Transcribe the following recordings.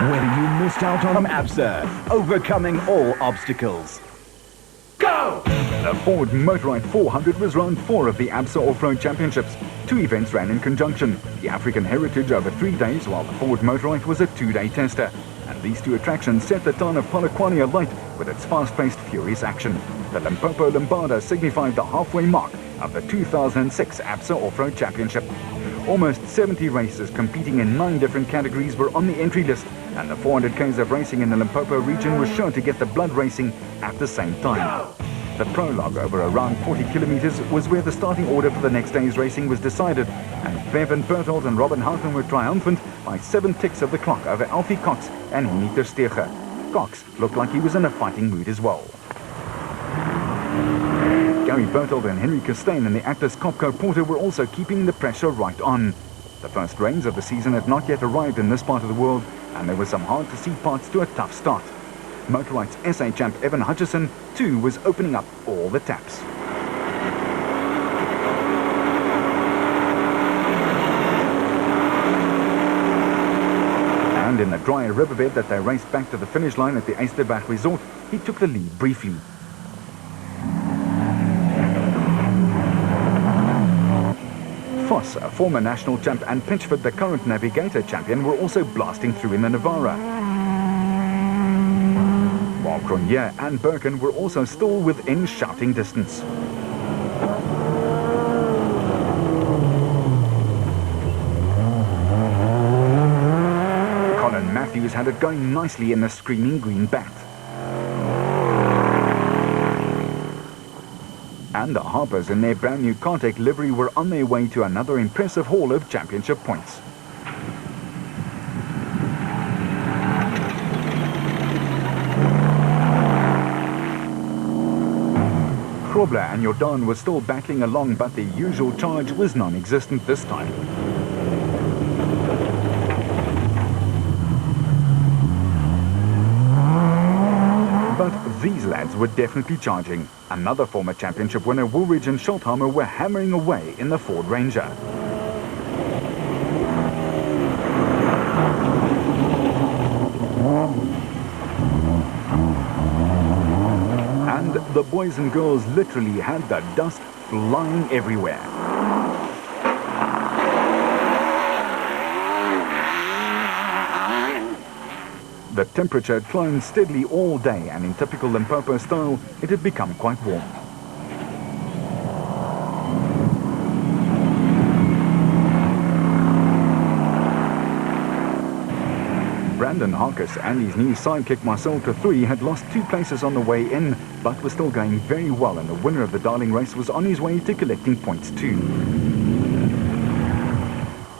Whether you missed out on ABSA, overcoming all obstacles. Go! The Ford Motorite 400 was round 4 of the ABSA Off-Road Championships. 2 events ran in conjunction. The African Heritage over 3 days, while the Ford Motorite was a 2-day tester. And these 2 attractions set the town of Polokwane alight with its fast-paced, furious action. The Limpopo Lambada signified the halfway mark of the 2006 ABSA Off-Road Championship. Almost 70 racers competing in 9 different categories were on the entry list, and the 400 k's of racing in the Limpopo region was sure to get the blood racing at the same time. The prologue over around 40 kilometers was where the starting order for the next day's racing was decided, and Bevan Berthold and Robin Houghton were triumphant by 7 ticks of the clock over Alfie Cox and Henny ter Steege. Cox looked like he was in a fighting mood as well. Gary Berthold and Henry Costain and the actress Kopko Porter were also keeping the pressure right on. The first rains of the season had not yet arrived in this part of the world, and there were some hard-to-see parts to a tough start. Motorite's SA champ Evan Hutchison, too, was opening up all the taps. And in the dry riverbed that they raced back to the finish line at the Eysterbach Resort, he took the lead briefly. Voss, a former national champ, and Pitchford, the current Navigator champion, were also blasting through in the Navara. While Cronje and Birkin were also still within shouting distance. Colin Matthews had it going nicely in the screaming green bat. And the Harpers in their brand new Kartek livery were on their way to another impressive haul of championship points. Krobler and Jordan were still battling along, but the usual charge was non-existent this time. But these lads were definitely charging. Another former championship winner, Woolridge and Schulthammer, were hammering away in the Ford Ranger. And the boys and girls literally had the dust flying everywhere. The temperature climbed steadily all day, and in typical Limpopo style, it had become quite warm. Brandon Harkis and his new sidekick Marcel Cathuri had lost 2 places on the way in, but were still going very well, and the winner of the Darling race was on his way to collecting points too.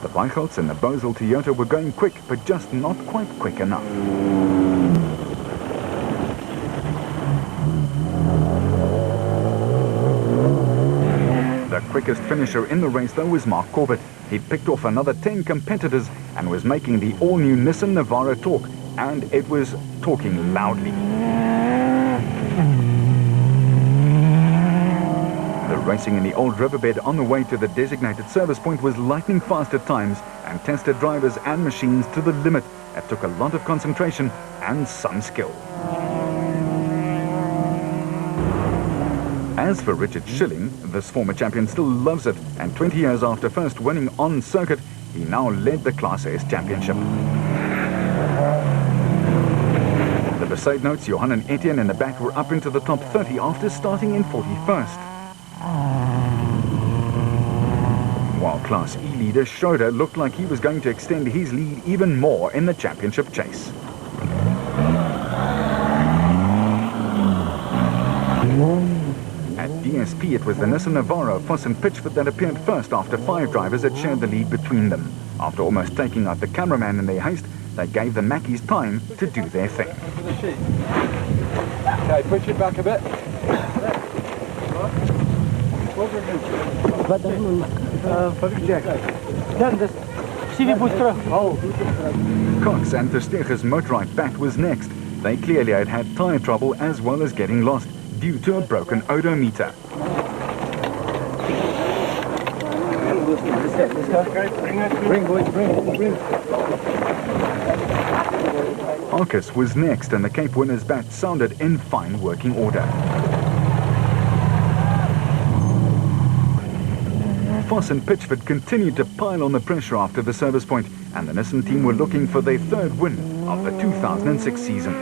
The Weichelts and the Bosel Toyota were going quick, but just not quite quick enough. The quickest finisher in the race, though, was Mark Corbett. He picked off another 10 competitors and was making the all-new Nissan Navara talk, and it was talking loudly. The racing in the old riverbed on the way to the designated service point was lightning fast at times and tested drivers and machines to the limit. It took a lot of concentration and some skill. As for Richard Schilling, this former champion still loves it, and 20 years after first winning on circuit, he now led the Class S championship. The Besaid notes, Johan and Etienne in the back, were up into the top 30 after starting in 41st. While Class E leader Schroeder looked like he was going to extend his lead even more in the championship chase. At DSP, it was the Nissan Navara, Voss and Pitchford that appeared first after 5 drivers had shared the lead between them. After almost taking out the cameraman in their haste, they gave the Mackies time to do their thing. Okay, push it back a bit. Cox and ter Steege's Motorite bat was next. They clearly had had tyre trouble as well as getting lost due to a broken odometer. Bring, boys, bring. Harkus was next, and the Cape winner's bat sounded in fine working order. Voss and Pitchford continued to pile on the pressure after the service point, and the Nissan team were looking for their third win of the 2006 season.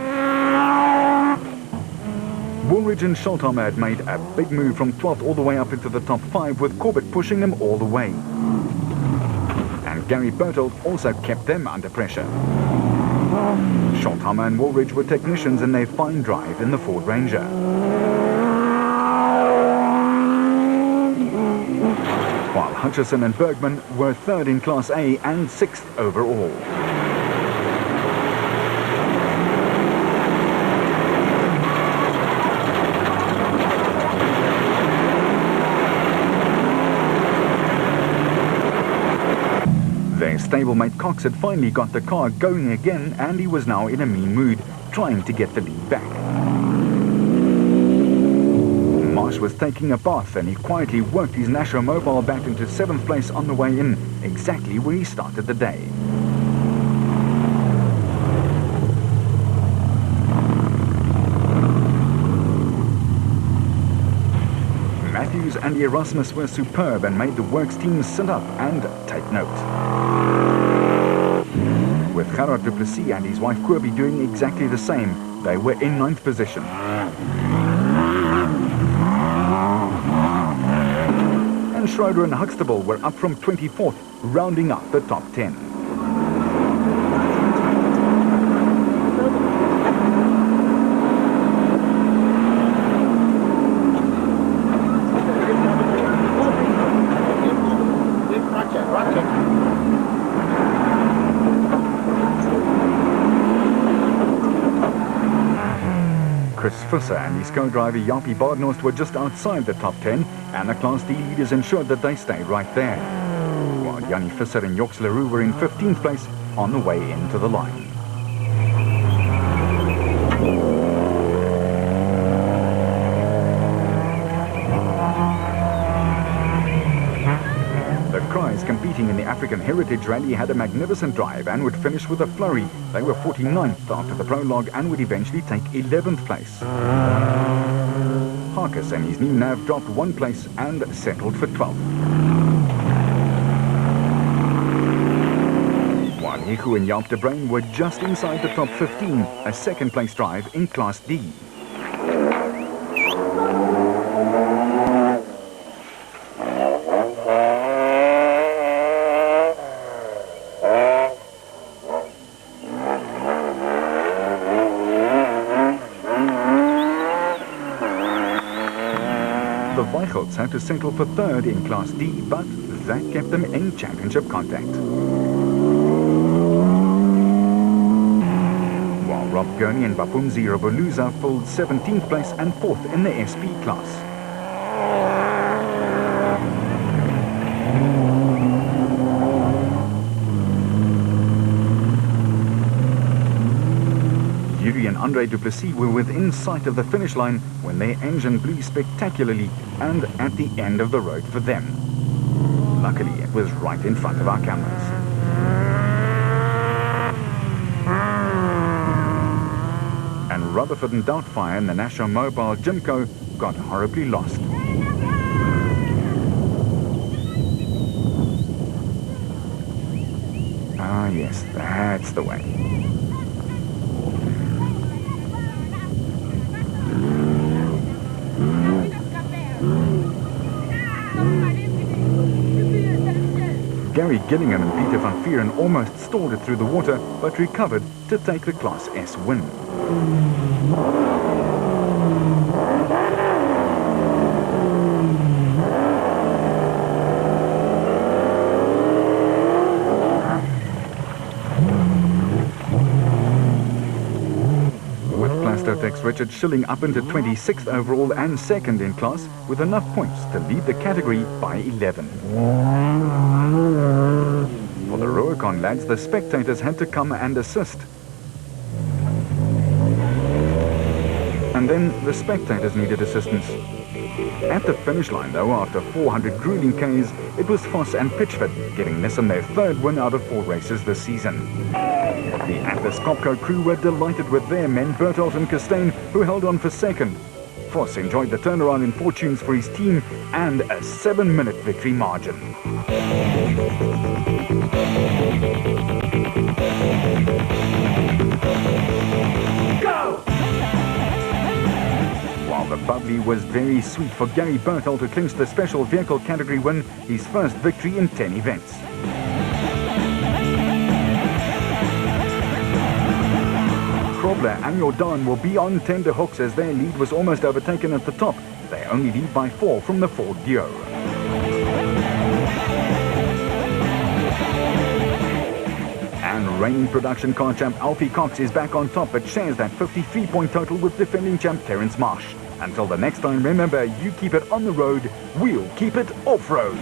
Woolridge and Scholthammer had made a big move from 12th all the way up into the top 5, with Corbett pushing them all the way. And Gary Bertold also kept them under pressure. Scholthammer and Woolridge were technicians in their fine drive in the Ford Ranger. While Hutchison and Bergman were third in Class A and 6th overall. Their stablemate Cox had finally got the car going again, and he was now in a mean mood, trying to get the lead back. Marsh was taking a bath, and he quietly worked his Nasho Mobile back into 7th place on the way in, exactly where he started the day. Matthews and Erasmus were superb and made the works team sit up and take note. With Gerard du Plessis and his wife Kirby doing exactly the same, they were in 9th position. And Schroeder and Huxtable were up from 24th, rounding up the top 10. Chris Visser and his co-driver Jaapie Badenhorst were just outside the top 10, and the Class D leaders ensured that they stayed right there. While Jannie Visser and Joks Leroux were in 15th place on the way into the line. The Cries, competing in the African Heritage Rally, had a magnificent drive and would finish with a flurry. They were 49th after the prologue and would eventually take 11th place. Harkus and his new nav dropped 1 place and settled for 12th. While Hiku and Jaap de Bruin were just inside the top 15, a 2nd place drive in Class D. The Weichels had to settle for 3rd in Class D, but that kept them in championship contact. While Rob Gurney and Bapumzi Roboluza filled 17th place and 4th in the SP class. Yuri and Andre du Plessis were within sight of the finish line when their engine blew spectacularly and at the end of the road for them. Luckily, it was right in front of our cameras. And Rutherford and Doubtfire in the Nasho Mobile Jimco got horribly lost. Ah yes, that's the way. Gary Gillingham and Peter van Vieren almost stalled it through the water, but recovered to take the Class S win. With Plastotech's Richard Schilling up into 26th overall and 2nd in class, with enough points to lead the category by 11. For the Rubicon lads, the spectators had to come and assist. And then the spectators needed assistance. At the finish line, though, after 400 grueling Ks, it was Voss and Pitchford giving Nissan their 3rd win out of 4 races this season. The Atlas Copco crew were delighted with their men, Berthold and Costain, who held on for second. Voss enjoyed the turnaround in fortunes for his team and a 7-minute victory margin. Go! While the bubbly was very sweet for Gary Berthold to clinch the special vehicle category win, his first victory in 10 events. Krobler and Jordan will be on tender hooks as their lead was almost overtaken at the top. They only lead by 4 from the Ford duo. And reigning production car champ Alfie Cox is back on top, but shares that 53-point total with defending champ Terence Marsh. Until the next time, remember, you keep it on the road, we'll keep it off-road.